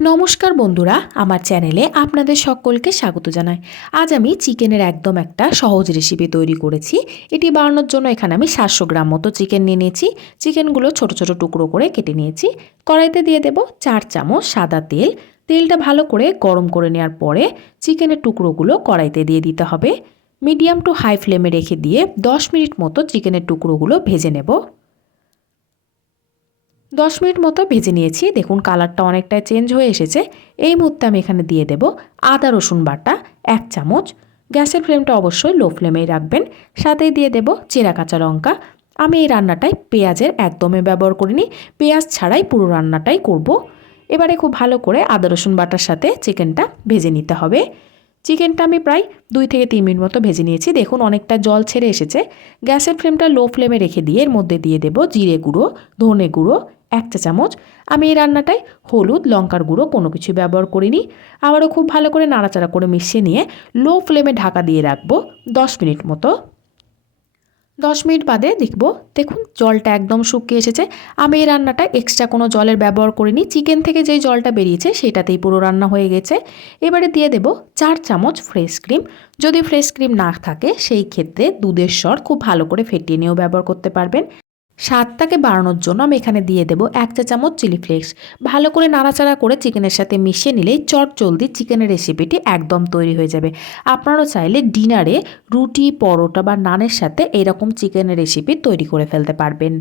নমস্কার বন্ধুরা, আমার চ্যানেলে আপনাদের সকলকে স্বাগত জানাই। আজ আমি চিকেনের একদম একটা সহজ রেসিপি তৈরি করেছি। এটি বানানোর জন্য এখানে আমি 700 গ্রাম মতো চিকেন নিয়ে নিয়েছি। চিকেনগুলো ছোট ছোট টুকরো করে কেটে নিয়েছি। কড়াইতে দিয়ে দেব 4 চামচ সাদা তেল। তেলটা ভালো করে গরম করে নেওয়ার পরে চিকেনের টুকরোগুলো কড়াইতে দিয়ে দিতে হবে। মিডিয়াম টু হাই ফ্লেমে রেখে দিয়ে 10 মিনিট মতো চিকেনের টুকরোগুলো ভেজে নেব। 10 মিনিট মতো ভেজে নিয়েছি। দেখুন কালারটা অনেকটাই চেঞ্জ হয়ে এসেছে। এই মুহূর্তে আমি এখানে দিয়ে দেব আদা রসুন বাটা 1 চামচ। গ্যাসের ফ্লেমটা অবশ্যই লো ফ্লেমেই রাখবেন। সাথেই দিয়ে দেব চেরা কাঁচা লঙ্কা। আমি এই রান্নাটায় পেঁয়াজের একদমই ব্যবহার করিনি, পেঁয়াজ ছাড়াই পুরো রান্নাটাই করব। এবারে খুব ভালো করে আদা রসুন বাটার সাথে চিকেনটা ভেজে নিতে হবে। চিকেনটা আমি প্রায় 2 থেকে 3 মিনিট মতো ভেজে নিয়েছি। দেখুন অনেকটা জল ছেড়ে এসেছে। গ্যাসের ফ্লেমটা লো ফ্লেমে রেখে দিয়ে এর মধ্যে দিয়ে দেব জিরে গুঁড়ো, ধনে গুঁড়ো 1 চা চামচ। আমি এই রান্নাটায় হলুদ লঙ্কার গুঁড়ো কোনো কিছু ব্যবহার করিনি। আবারও খুব ভালো করে নাড়াচাড়া করে মিশিয়ে নিয়ে লো ফ্লেমে ঢাকা দিয়ে রাখবো 10 মিনিট মতো। 10 মিনিট বাদে দেখুন জলটা একদম শুকিয়ে এসেছে। আমি এই রান্নাটা এক্সট্রা কোনো জলের ব্যবহার করিনি। চিকেন থেকে যেই জলটা বেরিয়েছে সেটাতেই পুরো রান্না হয়ে গেছে। এবারে দিয়ে দেব 4 চামচ ফ্রেশ ক্রিম। যদি ফ্রেশ ক্রিম না থাকে সেই ক্ষেত্রে দুধের স্বর খুব ভালো করে ফেটিয়ে নিয়েও ব্যবহার করতে পারবেন। স্বাদটাকে বাড়ানোর জন্য আমি এখানে দিয়ে দেব 1 চা চামচ চিলি ফ্লেক্স। ভালো করে নাড়াচাড়া করে চিকেনের সাথে মিশিয়ে নিলেই চটজলদি চিকেনের রেসিপিটি একদম তৈরি হয়ে যাবে। আপনারাও চাইলে ডিনারে রুটি, পরোটা বা নানের সাথে এরকম চিকেনের রেসিপি তৈরি করে ফেলতে পারবেন।